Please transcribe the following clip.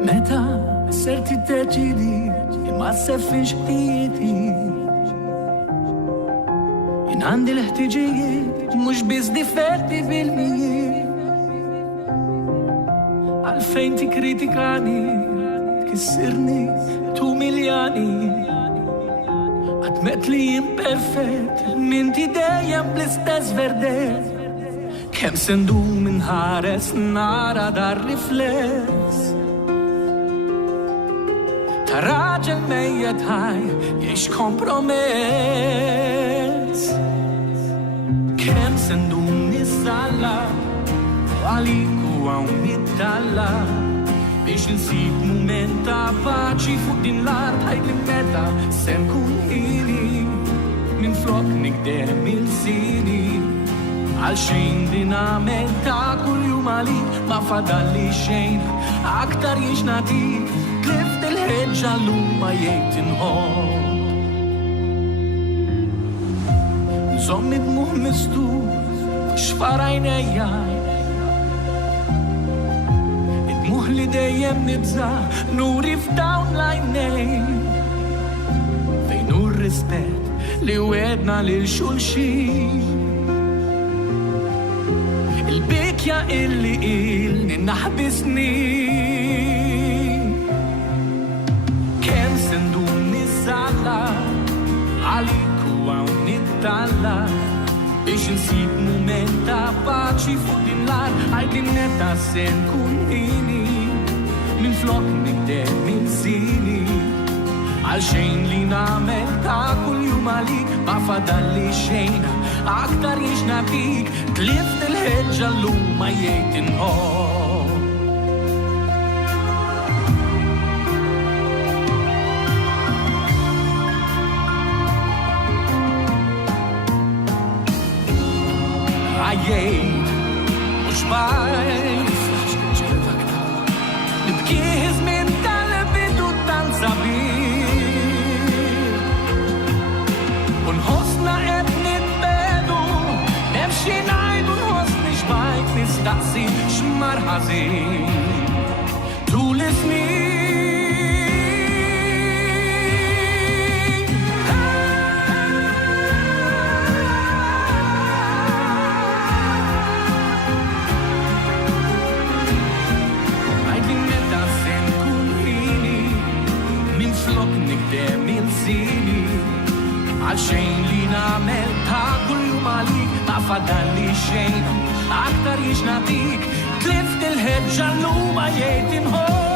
Meta serti deċidi imma seffix ħtijiti Jien għandi l-ħtiġijiet mhux biss difetti bil-mijiet Għalfejn tikkritikani tkissirni tumiljani Għadmet li imperfett minti dejjem bl-istess verdet Kemm sendu minħares nara dar rifless Ta' raġel mejjed ħaj jiex kompromess Kemm sendu nissalla għaliku għaw nittalla biex nsib mument ta' paċi fuq din l-art ħajt li meta se nkun ħini minn flok nikdem il-sini Għal xejn din għamel ta' kull jum għalik ma fadalli xejn aktar jiex natik tlift il-ħeġġa l-lumma jgħid inħobb Nżommi dmuħ mistu xfarajnejja Id-dmuħ li dejjem nibża nuri f'dawn l-għajnej Fejn hu r-rispett li wedna lil xulxin Il-bikja illi ilni naħbisni Kem sendu nissalla Għaliku għaw nittalla Biex nsib mument ta' paċi fuq din l-ar Għajdin netta sen kun ħini Min flok nikdem il-sini Għal xejn li namel ta' kull jum għalik ma fadalli xejn aktar jiex natik tlift il-ħeġġa l-lumma jgħid inħobb Għajjejt mux bajf nibkieħ żmien tal-bidu tal-sabir Unħosna qed nitbedu Nemxi ngħidu nħossni xbajt nistaqsi x'mar ħażin tul is-snin Għajdli meta se nkun ħini min flok nikdem il-sini Għal xejn li namel ta' kull jum għalik ma fadalli xejn aktar jiex natik tlift il-ħeġġa l-lumma jgħid inħobb